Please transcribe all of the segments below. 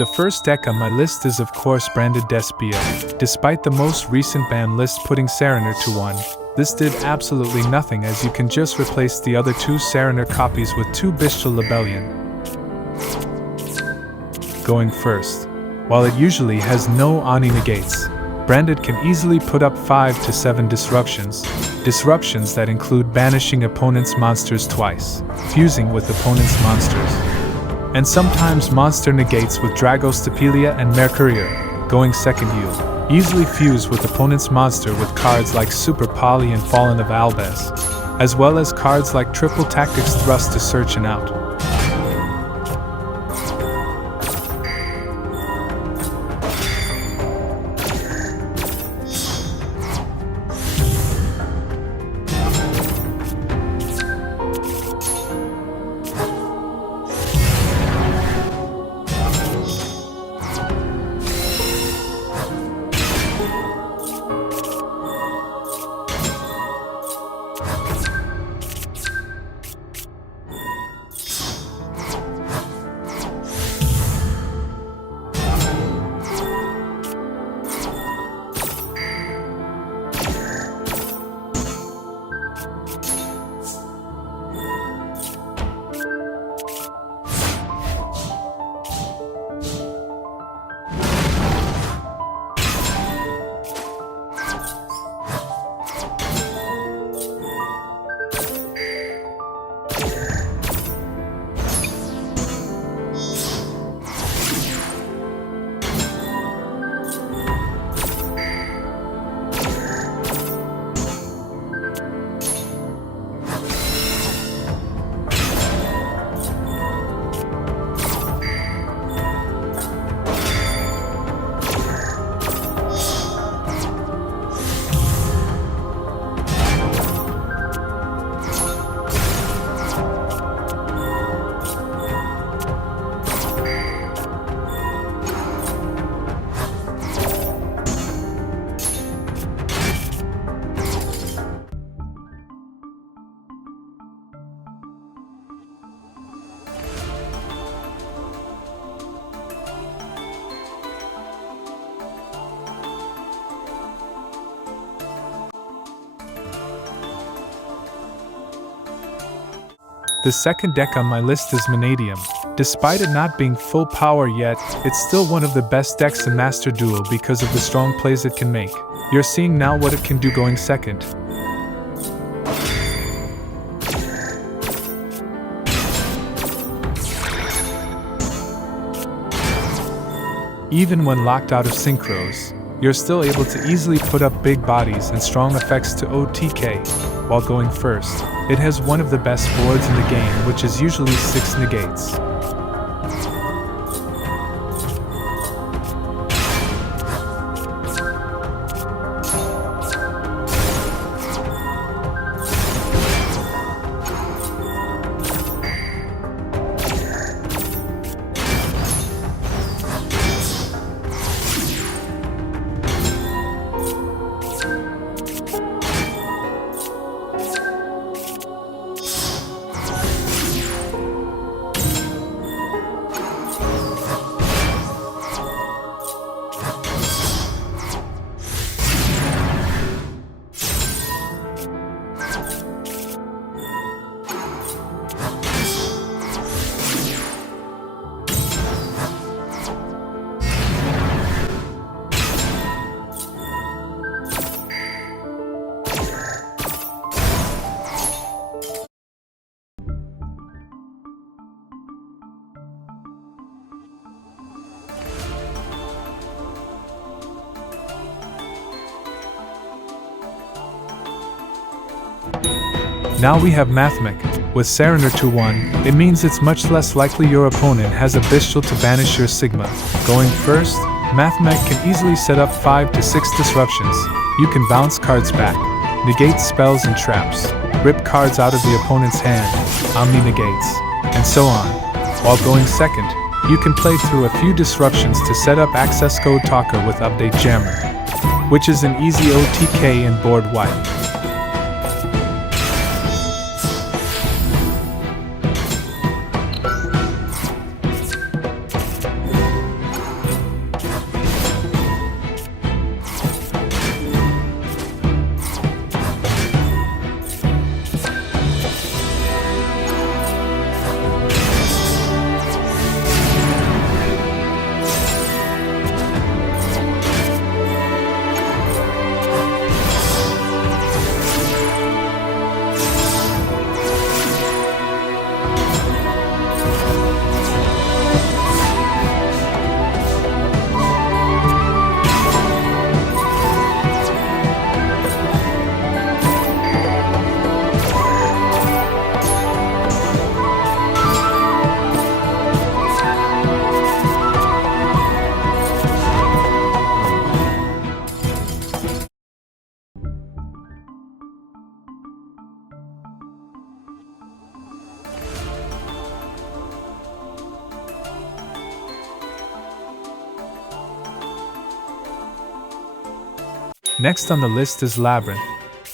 The first deck on my list is of course branded Despia. Despite the most recent ban list putting Sariner to 1, this did absolutely nothing as you can just replace the other 2 Sariner copies with 2 Bestial Libellion. Going first. While it usually has no Ani negates, branded can easily put up 5 to 7 disruptions that include banishing opponent's monsters twice, fusing with opponent's monsters, and sometimes monster negates with Dragostapelia and Mercurier. Going second, you easily fuse with opponent's monster with cards like Super Poly and Fallen of Albez, as well as cards like Triple Tactics Thrust to search and out. The second deck on my list is Mannadium. Despite it not being full power yet, it's still one of the best decks in Master Duel because of the strong plays it can make. You're seeing now what it can do going second. Even when locked out of synchros, you're still able to easily put up big bodies and strong effects to OTK. While going first, it has one of the best boards in the game, which is usually 6 negates. Now we have Mathmech. With Sariner to 1, it means it's much less likely your opponent has a Bestial to banish your Sigma. Going first, Mathmech can easily set up 5 to 6 disruptions. You can bounce cards back, negate spells and traps, rip cards out of the opponent's hand, omni negates, and so on. While going second, you can play through a few disruptions to set up access code talker with update jammer, which is an easy OTK and board wipe. Next on the list is Labrynth,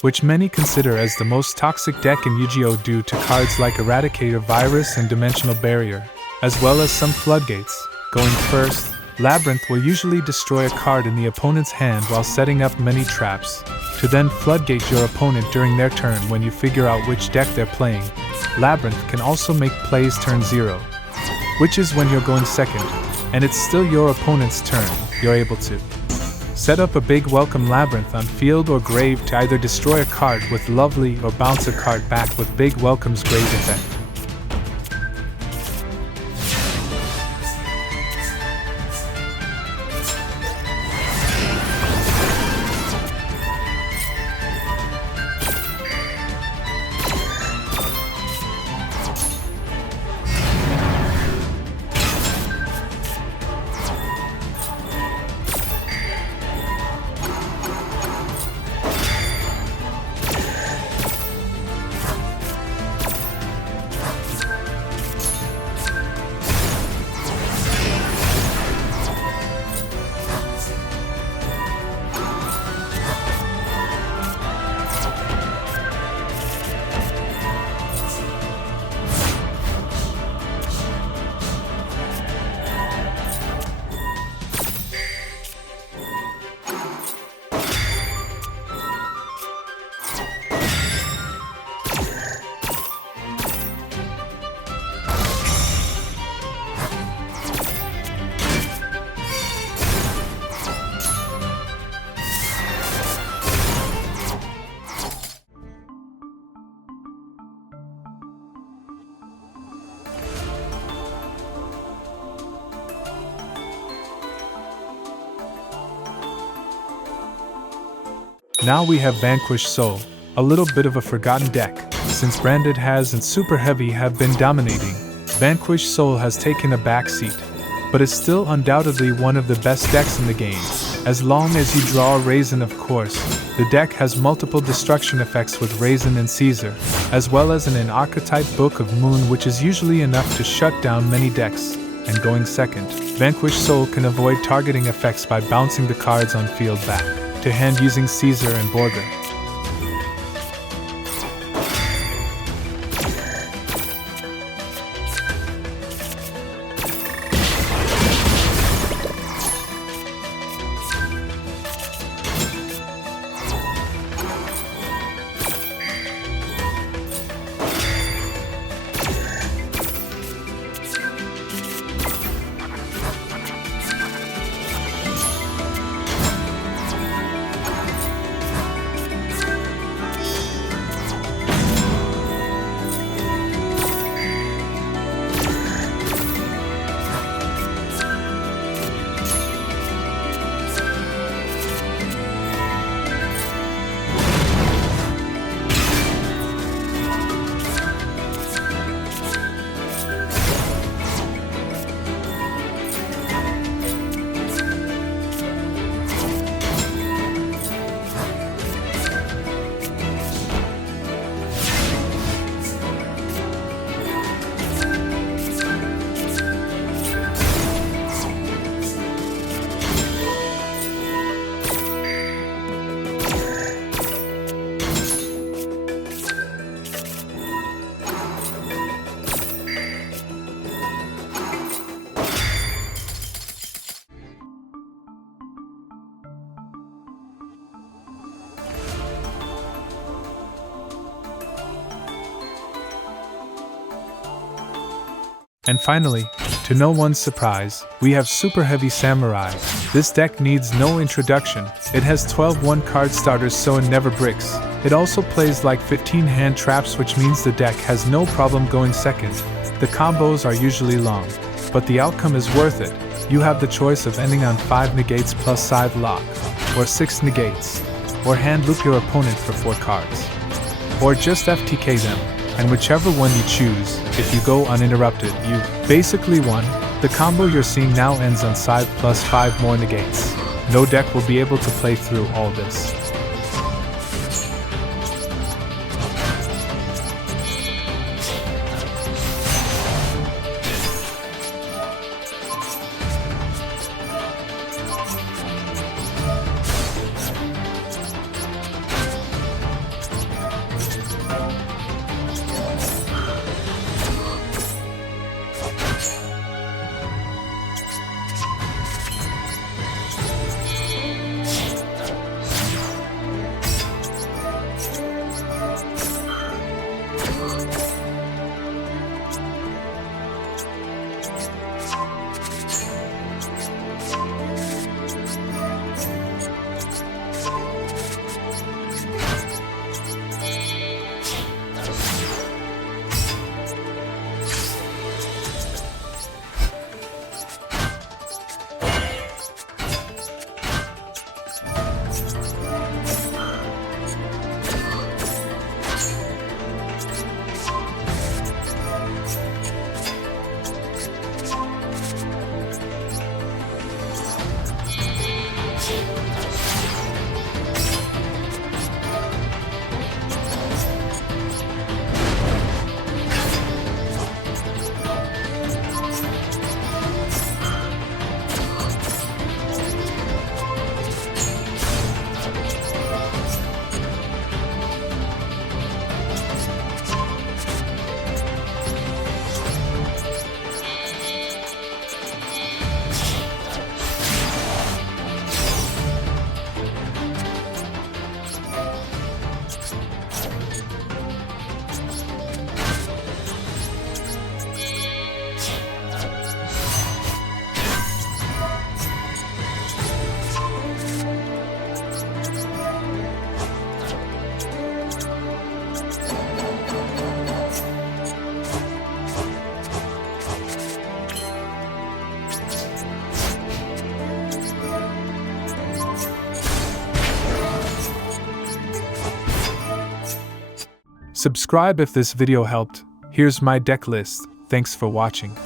which many consider as the most toxic deck in Yu-Gi-Oh! Due to cards like Eradicator Virus and Dimensional Barrier, as well as some floodgates. Going first, Labrynth will usually destroy a card in the opponent's hand while setting up many traps, to then floodgate your opponent during their turn when you figure out which deck they're playing. Labrynth can also make plays turn 0, which is when you're going second, and it's still your opponent's turn. You're able to set up a big welcome Labrynth on field or grave to either destroy a card with Lovely or bounce a card back with big welcome's grave effect. Now we have Vanquish Soul, a little bit of a forgotten deck. Since Branded Has and Superheavy have been dominating, Vanquish Soul has taken a back seat, but is still undoubtedly one of the best decks in the game. As long as you draw a Raisin, of course. The deck has multiple destruction effects with Raisin and Caesar, as well as an archetype Book of Moon, which is usually enough to shut down many decks. And going second, Vanquish Soul can avoid targeting effects by bouncing the cards on field back to hand using Caesar and Borger. And finally, to no one's surprise, we have Superheavy Samurai. This deck needs no introduction. It has 12 one-card starters, so it never bricks. It also plays like 15 hand traps, which means the deck has no problem going second. The combos are usually long, but the outcome is worth it. You have the choice of ending on 5 negates plus side lock, or 6 negates, or hand loop your opponent for 4 cards, or just FTK them. And whichever one you choose, if you go uninterrupted, you basically won. The combo you're seeing now ends on side plus 5 more negates. No deck will be able to play through all this. Subscribe if this video helped. Here's my deck list. Thanks for watching.